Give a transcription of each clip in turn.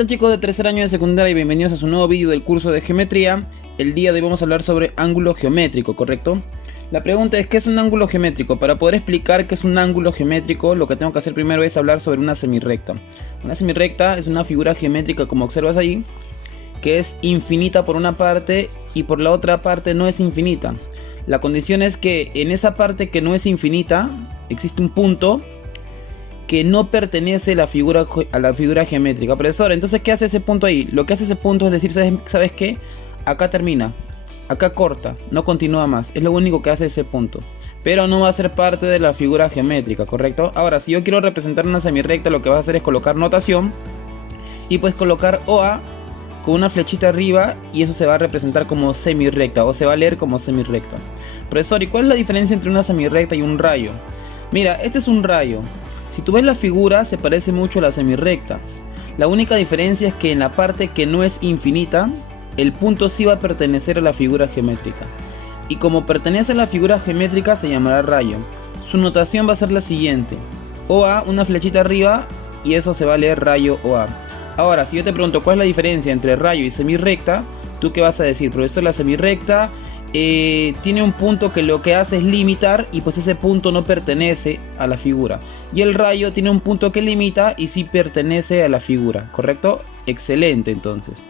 tal chicos de tercer año de secundaria y bienvenidos a su nuevo vídeo del curso de geometría. El día de hoy vamos a hablar sobre ángulo geométrico, ¿correcto? La pregunta es ¿qué es un ángulo geométrico? Para poder explicar qué es un ángulo geométrico, lo que tengo que hacer primero es hablar sobre una semirrecta. Una semirrecta es una figura geométrica, como observas ahí, que es infinita por una parte y por la otra parte no es infinita. La condición es que en esa parte que no es infinita existe un punto que no pertenece a la figura geométrica. Profesor, entonces ¿qué hace ese punto ahí? Lo que hace ese punto es decir, ¿sabes qué? Acá termina, acá corta, no continúa más. Es lo único que hace ese punto, pero no va a ser parte de la figura geométrica, ¿correcto? Ahora, si yo quiero representar una semirrecta, lo que vas a hacer es colocar notación y puedes colocar OA con una flechita arriba y eso se va a representar como semirrecta o se va a leer como semirrecta. Profesor, ¿y cuál es la diferencia entre una semirrecta y un rayo? Mira, este es un rayo. Si tú ves la figura, se parece mucho a la semirrecta. La única diferencia es que en la parte que no es infinita, el punto sí va a pertenecer a la figura geométrica. Y como pertenece a la figura geométrica, se llamará rayo. Su notación va a ser la siguiente: OA, una flechita arriba, y eso se va a leer rayo OA. Ahora, si yo te pregunto cuál es la diferencia entre rayo y semirrecta, ¿tú qué vas a decir? Profesor, la semirrecta tiene un punto que lo que hace es limitar y pues ese punto no pertenece a la figura. Y el rayo tiene un punto que limita y sí pertenece a la figura, ¿correcto? Excelente, entonces.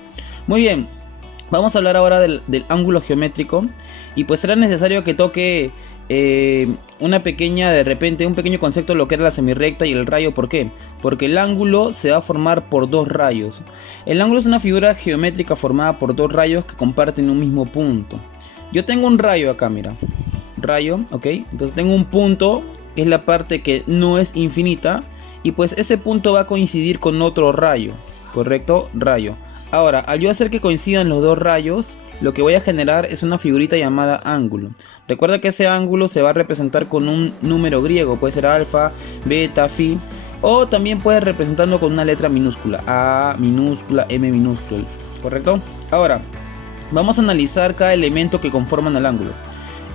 Muy bien, vamos a hablar ahora del ángulo geométrico. Y pues será necesario que toque un pequeño concepto de lo que era la semirrecta y el rayo. ¿Por qué? Porque el ángulo se va a formar por dos rayos. El ángulo es una figura geométrica formada por dos rayos que comparten un mismo punto. Yo tengo un rayo acá, mira. Rayo, ok. Entonces tengo un punto que es la parte que no es infinita. Y pues ese punto va a coincidir con otro rayo, ¿correcto? Rayo. Ahora, al yo hacer que coincidan los dos rayos, lo que voy a generar es una figurita llamada ángulo. Recuerda que ese ángulo se va a representar con un número griego. Puede ser alfa, beta, phi. O también puedes representarlo con una letra minúscula. A minúscula, M minúscula. ¿Correcto? Ahora, vamos a analizar cada elemento que conforman el ángulo.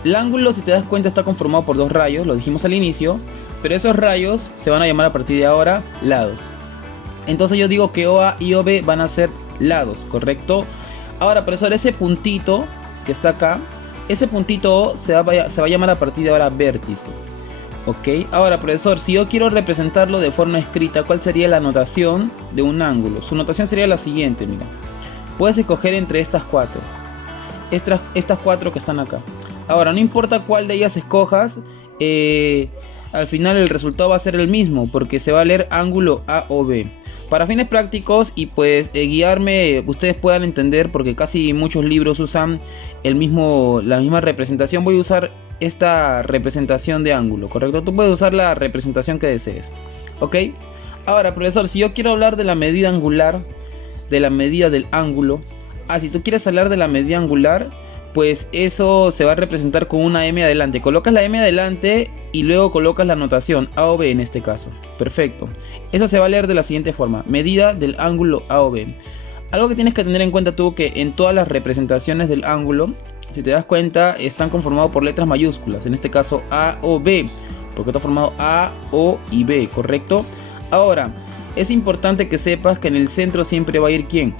El ángulo, si te das cuenta, está conformado por dos rayos, lo dijimos al inicio, pero esos rayos se van a llamar a partir de ahora lados. Entonces yo digo que OA y OB van a ser lados, ¿correcto? Ahora, profesor, ese puntito que está acá, ese puntito O se va a llamar a partir de ahora vértice. Ok, ahora profesor, si yo quiero representarlo de forma escrita, ¿cuál sería la notación de un ángulo? Su notación sería la siguiente, mira. Puedes escoger entre estas cuatro. Estas cuatro que están acá. Ahora, no importa cuál de ellas escojas, al final el resultado va a ser el mismo, porque se va a leer ángulo A o B. Para fines prácticos y pues guiarme, ustedes puedan entender, porque casi muchos libros usan la misma representación, voy a usar esta representación de ángulo, ¿correcto? Tú puedes usar la representación que desees. ¿Ok? Ahora, profesor, si yo quiero hablar de la medida angular, de la medida del ángulo. Si tú quieres hablar de la medida angular, pues eso se va a representar con una M adelante. Colocas la M adelante y luego colocas la notación A o B en este caso. Perfecto. Eso se va a leer de la siguiente forma: medida del ángulo A o B. Algo que tienes que tener en cuenta tú, que en todas las representaciones del ángulo, si te das cuenta, están conformados por letras mayúsculas. En este caso A o B, porque está formado A, O y B, ¿correcto? Ahora, es importante que sepas que en el centro siempre va a ir ¿quién?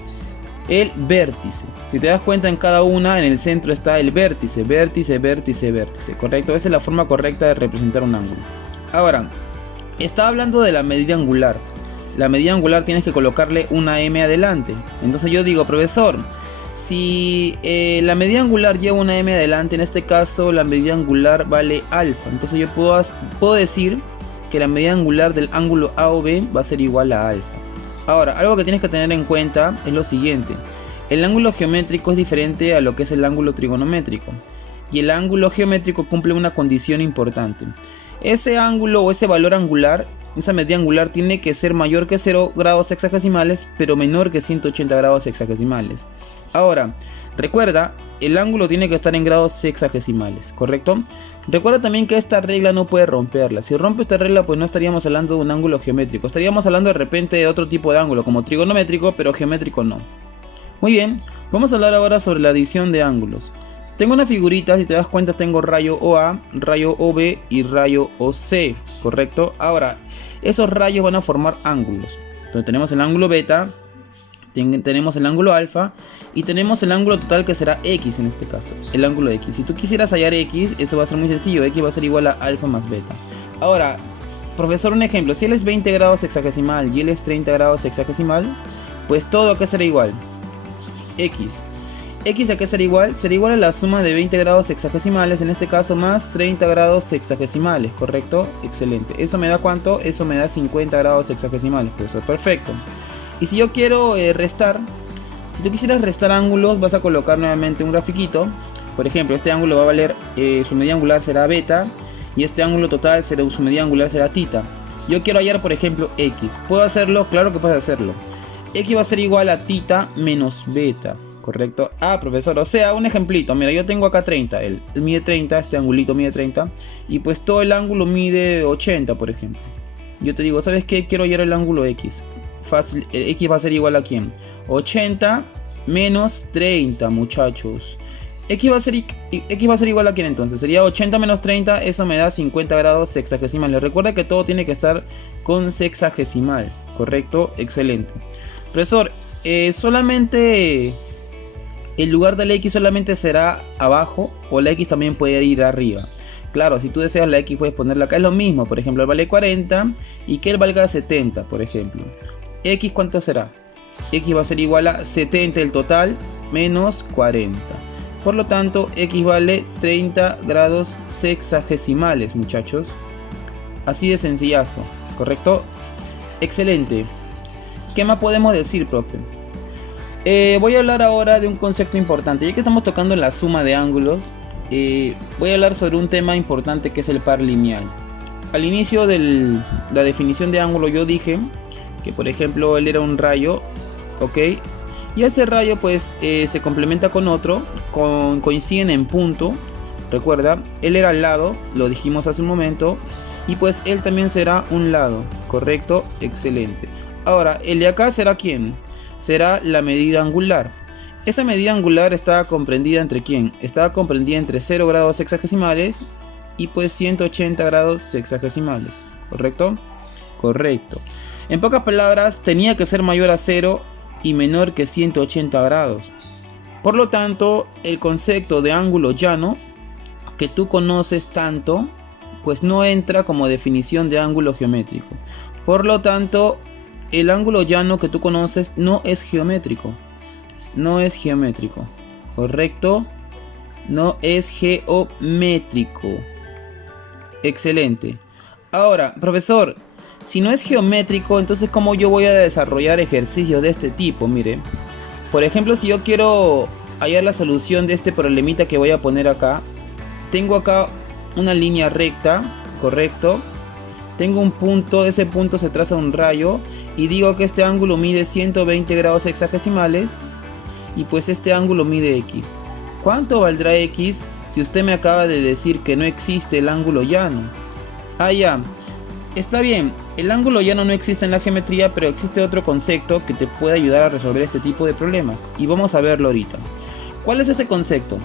El vértice. Si te das cuenta, en cada una, en el centro está el vértice, vértice, vértice, vértice, ¿correcto? Esa es la forma correcta de representar un ángulo. Ahora, estaba hablando de la medida angular. La medida angular tienes que colocarle una M adelante. Entonces yo digo, profesor, si la medida angular lleva una M adelante, en este caso la medida angular vale alfa. Entonces yo puedo decir que la medida angular del ángulo A o B va a ser igual a alfa. Ahora, algo que tienes que tener en cuenta es lo siguiente: el ángulo geométrico es diferente a lo que es el ángulo trigonométrico, y el ángulo geométrico cumple una condición importante. Ese ángulo o ese valor angular, esa medida angular, tiene que ser mayor que 0 grados hexagesimales, pero menor que 180 grados hexagesimales. Ahora, recuerda, el ángulo tiene que estar en grados hexagesimales, ¿correcto? Recuerda también que esta regla no puede romperla. Si rompe esta regla, pues no estaríamos hablando de un ángulo geométrico. Estaríamos hablando de repente de otro tipo de ángulo, como trigonométrico, pero geométrico no. Muy bien, vamos a hablar ahora sobre la adición de ángulos. Tengo una figurita, si te das cuenta tengo rayo OA, rayo OB y rayo OC, ¿correcto? Ahora, esos rayos van a formar ángulos. Entonces tenemos el ángulo beta, tenemos el ángulo alfa y tenemos el ángulo total que será x en este caso, el ángulo x. Si tú quisieras hallar x, eso va a ser muy sencillo, x va a ser igual a alfa más beta. Ahora, profesor, un ejemplo, si él es 20 grados sexagesimal y él es 30 grados sexagesimal, pues todo a qué será igual, x. ¿X a qué será igual? Será igual a la suma de 20 grados sexagesimales, en este caso más 30 grados sexagesimales, ¿correcto? Excelente. ¿Eso me da cuánto? Eso me da 50 grados sexagesimales, profesor. Perfecto. Y si yo quiero restar, si tú quisieras restar ángulos, vas a colocar nuevamente un grafiquito. Por ejemplo, este ángulo va a valer, su medida angular será beta, y este ángulo total, su medida angular será tita. Yo quiero hallar, por ejemplo, x. ¿Puedo hacerlo? Claro que puedes hacerlo. X va a ser igual a tita menos beta. ¿Correcto? Ah, profesor, o sea, un ejemplito. Mira, yo tengo acá 30, él mide 30, este angulito mide 30, y pues todo el ángulo mide 80, por ejemplo. Yo te digo, ¿sabes qué? Quiero hallar el ángulo X. Fácil, X va a ser igual a ¿quién? 80 menos 30, muchachos. X va a ser igual a ¿quién entonces? Sería 80 menos 30, eso me da 50 grados sexagesimales. Recuerda que todo tiene que estar con sexagesimal, ¿correcto? Excelente. Profesor, solamente... ¿el lugar de la X solamente será abajo o la X también puede ir arriba? Claro, si tú deseas la X puedes ponerla acá, es lo mismo. Por ejemplo, él vale 40 y que él valga 70, por ejemplo. ¿X cuánto será? X va a ser igual a 70 el total menos 40. Por lo tanto, X vale 30 grados sexagesimales, muchachos. Así de sencillazo, ¿correcto? Excelente. ¿Qué más podemos decir, profe? Voy a hablar ahora de un concepto importante. Ya que estamos tocando la suma de ángulos, voy a hablar sobre un tema importante que es el par lineal. Al inicio de la definición de ángulo yo dije que, por ejemplo, él era un rayo, ¿ok? Y ese rayo pues se complementa con otro, coinciden en punto. Recuerda, él era al lado, lo dijimos hace un momento, y pues él también será un lado, ¿correcto? Excelente. Ahora, el de acá será ¿quién? Será la medida angular. Esa medida angular está comprendida entre ¿quién? Está comprendida entre 0 grados sexagesimales y pues 180 grados sexagesimales, ¿correcto? Correcto. En pocas palabras, tenía que ser mayor a 0 y menor que 180 grados. Por lo tanto, el concepto de ángulo llano, que tú conoces tanto, pues no entra como definición de ángulo geométrico. Por lo tanto, el ángulo llano que tú conoces no es geométrico. No es geométrico. ¿Correcto? No es geométrico. Excelente. Ahora, profesor, si no es geométrico, entonces ¿cómo yo voy a desarrollar ejercicios de este tipo? Mire, por ejemplo, si yo quiero hallar la solución de este problemita que voy a poner acá, tengo acá una línea recta, ¿correcto? Tengo un punto, de ese punto se traza un rayo y digo que este ángulo mide 120 grados sexagesimales y pues este ángulo mide X. ¿Cuánto valdrá X si usted me acaba de decir que no existe el ángulo llano? Ah, ya. Está bien, el ángulo llano no existe en la geometría, pero existe otro concepto que te puede ayudar a resolver este tipo de problemas y vamos a verlo ahorita. ¿Cuál es ese concepto?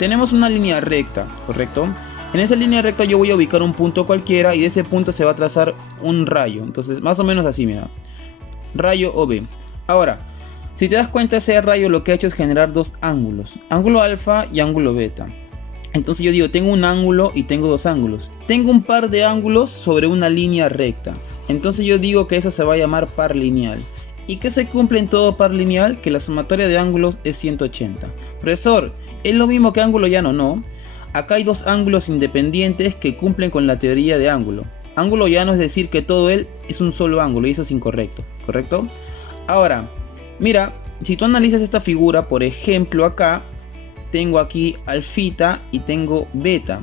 Tenemos una línea recta, ¿correcto? En esa línea recta yo voy a ubicar un punto cualquiera y de ese punto se va a trazar un rayo. Entonces, más o menos así, mira. Rayo OB. Ahora, si te das cuenta, ese rayo lo que ha hecho es generar dos ángulos. Ángulo alfa y ángulo beta. Entonces yo digo, tengo un ángulo y tengo dos ángulos. Tengo un par de ángulos sobre una línea recta. Entonces yo digo que eso se va a llamar par lineal. ¿Y qué se cumple en todo par lineal? Que la sumatoria de ángulos es 180. Profesor, ¿es lo mismo que ángulo llano? No. Acá hay dos ángulos independientes que cumplen con la teoría de ángulo. Ángulo llano es decir que todo él es un solo ángulo y eso es incorrecto, ¿correcto? Ahora, mira, si tú analizas esta figura, por ejemplo acá, tengo aquí alfita y tengo beta.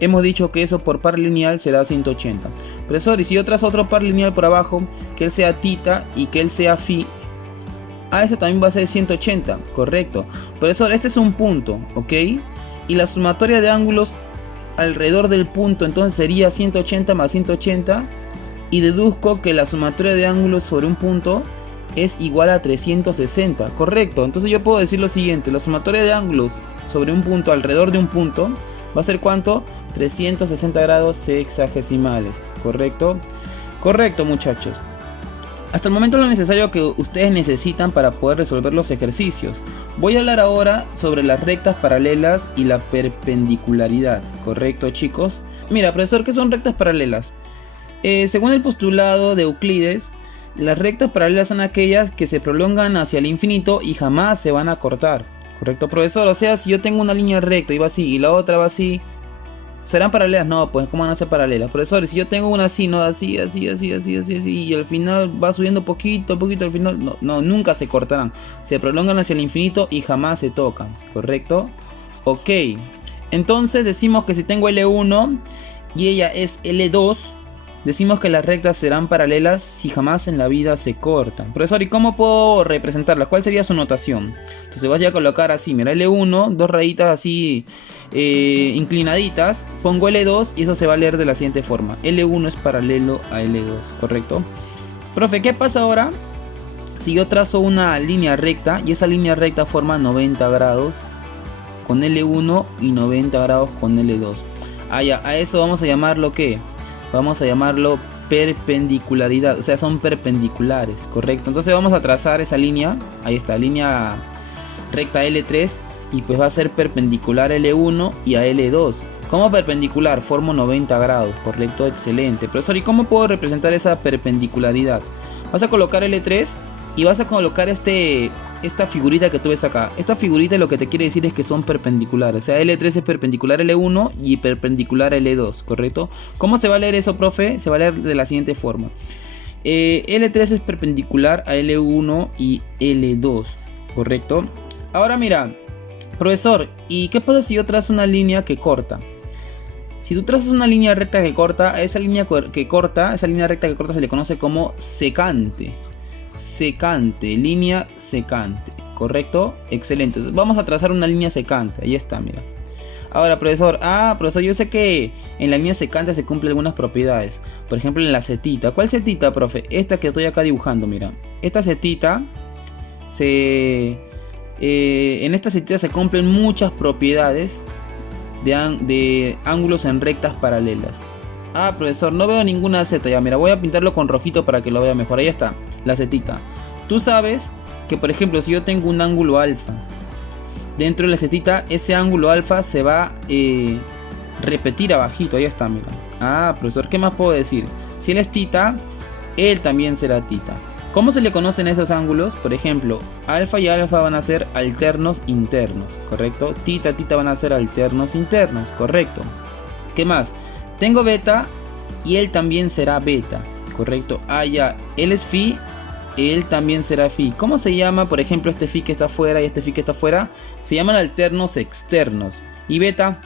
Hemos dicho que eso por par lineal será 180. Profesor, y si yo trazo otro par lineal por abajo, que él sea tita y que él sea phi, eso también va a ser 180, correcto. Profesor, este es un punto, ¿ok? Y la sumatoria de ángulos alrededor del punto entonces sería 180 más 180 y deduzco que la sumatoria de ángulos sobre un punto es igual a 360, correcto. Entonces yo puedo decir lo siguiente, la sumatoria de ángulos sobre un punto alrededor de un punto va a ser ¿cuánto? 360 grados sexagesimales, correcto. Correcto, muchachos. Hasta el momento lo necesario que ustedes necesitan para poder resolver los ejercicios. Voy a hablar ahora sobre las rectas paralelas y la perpendicularidad, ¿correcto, chicos? Mira, profesor, ¿qué son rectas paralelas? Según el postulado de Euclides, las rectas paralelas son aquellas que se prolongan hacia el infinito y jamás se van a cortar, ¿correcto, profesor? O sea, si yo tengo una línea recta y va así y la otra va así, ¿serán paralelas? No, pues ¿cómo van a ser paralelas? Profesor, si yo tengo una así, no, así, y al final va subiendo poquito, al final, no, nunca se cortarán. Se prolongan hacia el infinito y jamás se tocan, ¿correcto? Ok, entonces decimos que si tengo L1 y ella es L2, decimos que las rectas serán paralelas si jamás en la vida se cortan. Profesor, ¿y cómo puedo representarlas? ¿Cuál sería su notación? Entonces voy a colocar así, mira, L1, dos rayitas así inclinaditas, pongo L2 y eso se va a leer de la siguiente forma: L1 es paralelo a L2, ¿correcto? Profe, ¿qué pasa ahora si yo trazo una línea recta y esa línea recta forma 90 grados con L1 y 90 grados con L2? A eso vamos a llamarlo ¿qué? Vamos a llamarlo perpendicularidad, o sea, son perpendiculares, ¿correcto? Entonces vamos a trazar esa línea, ahí está, línea recta L3, y pues va a ser perpendicular a L1 y a L2. ¿Cómo perpendicular? Formo 90 grados, correcto, excelente. Profesor, ¿y cómo puedo representar esa perpendicularidad? Vas a colocar L3 y vas a colocar esta figurita que tú ves acá. Esta figurita lo que te quiere decir es que son perpendiculares. O sea, L3 es perpendicular a L1 y perpendicular a L2, ¿correcto? ¿Cómo se va a leer eso, profe? Se va a leer de la siguiente forma. L3 es perpendicular a L1 y L2, ¿correcto? Ahora mira, profesor, ¿y qué pasa si yo trazo una línea que corta? Si tú trazas una línea recta que corta, a esa línea recta que corta se le conoce como secante. Línea secante, ¿correcto? Excelente. Entonces, vamos a trazar una línea secante. Ahí está, mira. Ahora, profesor, profesor, yo sé que en la línea secante se cumplen algunas propiedades. Por ejemplo, en la setita. ¿Cuál setita, profe? Esta que estoy acá dibujando, mira. Esta setita en esta setita se cumplen muchas propiedades de ángulos en rectas paralelas. Profesor, no veo ninguna Z. Ya, mira, voy a pintarlo con rojito para que lo vea mejor. Ahí está, la setita. Tú sabes que, por ejemplo, si yo tengo un ángulo alfa dentro de la setita, ese ángulo alfa se va a repetir abajito. Ahí está, mira. Profesor, ¿qué más puedo decir? Si él es tita, él también será tita. ¿Cómo se le conocen esos ángulos? Por ejemplo, alfa y alfa van a ser alternos internos, ¿correcto? Tita, van a ser alternos internos, ¿correcto? ¿Qué más? Tengo beta y él también será beta, ¿correcto? Ya, él es phi, él también será phi. ¿Cómo se llama, por ejemplo, este phi que está afuera y este phi que está afuera? Se llaman alternos externos. Y beta,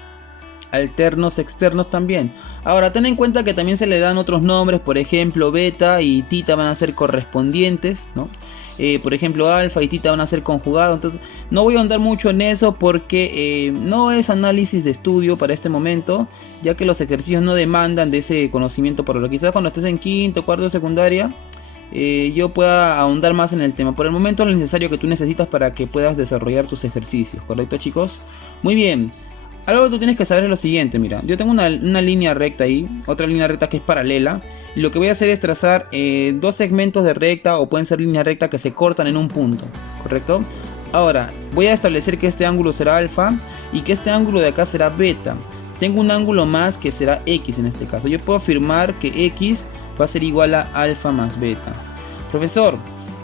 alternos externos también. Ahora, ten en cuenta que también se le dan otros nombres. Por ejemplo, beta y tita van a ser correspondientes, ¿no? Por ejemplo, alfa y tita van a ser conjugados. Entonces no voy a ahondar mucho en eso porque no es análisis de estudio para este momento, ya que los ejercicios no demandan de ese conocimiento. Por lo que quizás cuando estés en quinto, cuarto de secundaria, yo pueda ahondar más en el tema. Por el momento lo necesario que tú necesitas para que puedas desarrollar tus ejercicios, ¿correcto, chicos? Muy bien. Algo que tú tienes que saber es lo siguiente, mira, yo tengo una línea recta ahí, otra línea recta que es paralela, y lo que voy a hacer es trazar dos segmentos de recta, o pueden ser líneas rectas que se cortan en un punto, ¿correcto? Ahora, voy a establecer que este ángulo será alfa y que este ángulo de acá será beta. Tengo un ángulo más que será x en este caso. Yo puedo afirmar que x va a ser igual a alfa más beta. Profesor,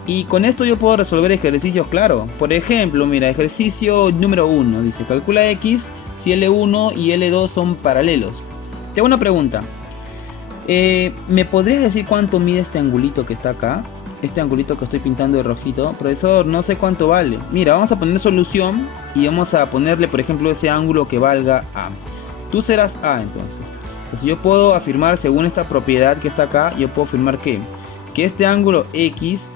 y con esto yo puedo resolver ejercicios, claro. Por ejemplo, mira, ejercicio número 1. Dice, calcula x si L1 y L2 son paralelos. Te hago una pregunta. ¿Me podrías decir cuánto mide este angulito que está acá? Este angulito que estoy pintando de rojito. Profesor, no sé cuánto vale. Mira, vamos a poner solución y vamos a ponerle, por ejemplo, ese ángulo que valga A. Tú serás A, entonces. Entonces yo puedo afirmar, según esta propiedad que está acá, yo puedo afirmar que este ángulo X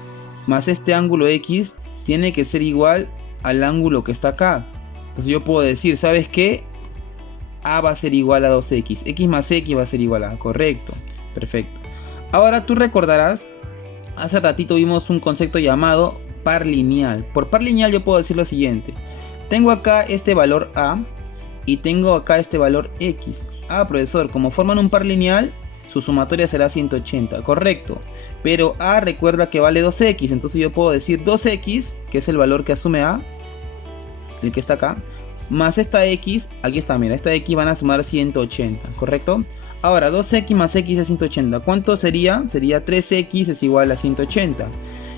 más este ángulo X tiene que ser igual al ángulo que está acá. Entonces yo puedo decir, ¿sabes qué? A va a ser igual a 2x. X más X va a ser igual a A. Correcto. Perfecto. Ahora tú recordarás, hace ratito vimos un concepto llamado par lineal. Por par lineal yo puedo decir lo siguiente. Tengo acá este valor A y tengo acá este valor X. Profesor, como forman un par lineal, su sumatoria será 180, correcto. Pero A recuerda que vale 2x, entonces yo puedo decir 2x, que es el valor que asume A, el que está acá, más esta x, aquí está, mira, esta x van a sumar 180, ¿correcto? Ahora, 2x más x es 180, ¿cuánto sería? Sería 3x es igual a 180.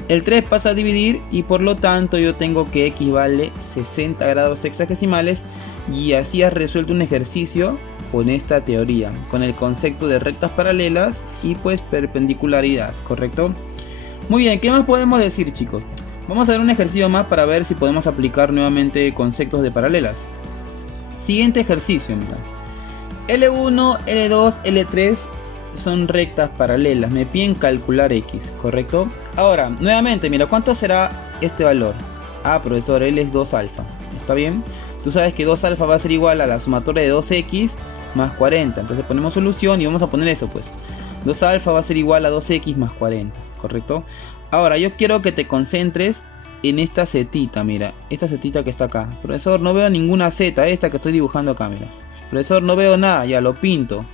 El 3 pasa a dividir y por lo tanto yo tengo que x vale 60 grados sexagesimales, y así has resuelto un ejercicio con esta teoría, con el concepto de rectas paralelas y pues perpendicularidad, ¿correcto? Muy bien, ¿qué más podemos decir, chicos? Vamos a ver un ejercicio más para ver si podemos aplicar nuevamente conceptos de paralelas. Siguiente ejercicio, mira. L1, L2, L3 son rectas paralelas. Me piden calcular X, ¿correcto? Ahora, nuevamente, mira, ¿cuánto será este valor? Ah, profesor, L es 2 alfa. ¿Está bien? Tú sabes que 2 alfa va a ser igual a la sumatoria de 2x más 40. Entonces ponemos solución y vamos a poner eso, pues. 2 alfa va a ser igual a 2x más 40, ¿correcto? Ahora, yo quiero que te concentres en esta setita, mira. Esta setita que está acá. Profesor, no veo ninguna z, esta que estoy dibujando acá, mira. Profesor, no veo nada, ya lo pinto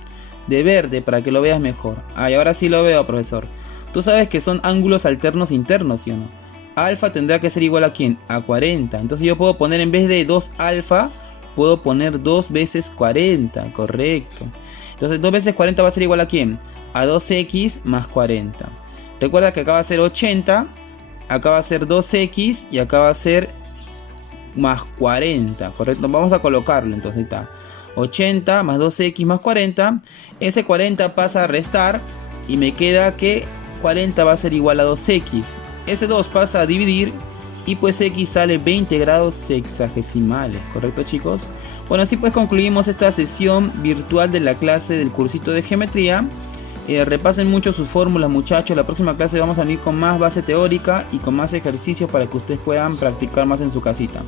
de verde para que lo veas mejor. Ah, y ahora sí lo veo, profesor. Tú sabes que son ángulos alternos internos, ¿sí o no? Alfa tendrá que ser igual a ¿quién? A 40. Entonces yo puedo poner, en vez de 2 alfa, puedo poner 2 veces 40, correcto. Entonces 2 veces 40 va a ser igual a ¿quién? A 2x más 40. Recuerda que acá va a ser 80, acá va a ser 2x y acá va a ser más 40, correcto. Vamos a colocarlo, entonces ahí está. 80 más 2x más 40. Ese 40 pasa a restar y me queda que 40 va a ser igual a 2x. Ese 2 pasa a dividir y pues x sale 20 grados sexagesimales, ¿correcto, chicos? Bueno, así pues concluimos esta sesión virtual de la clase del cursito de geometría. Repasen mucho sus fórmulas, muchachos. La próxima clase vamos a venir con más base teórica y con más ejercicios para que ustedes puedan practicar más en su casita.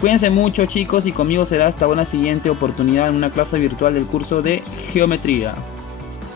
Cuídense mucho, chicos, y conmigo será hasta una siguiente oportunidad en una clase virtual del curso de geometría.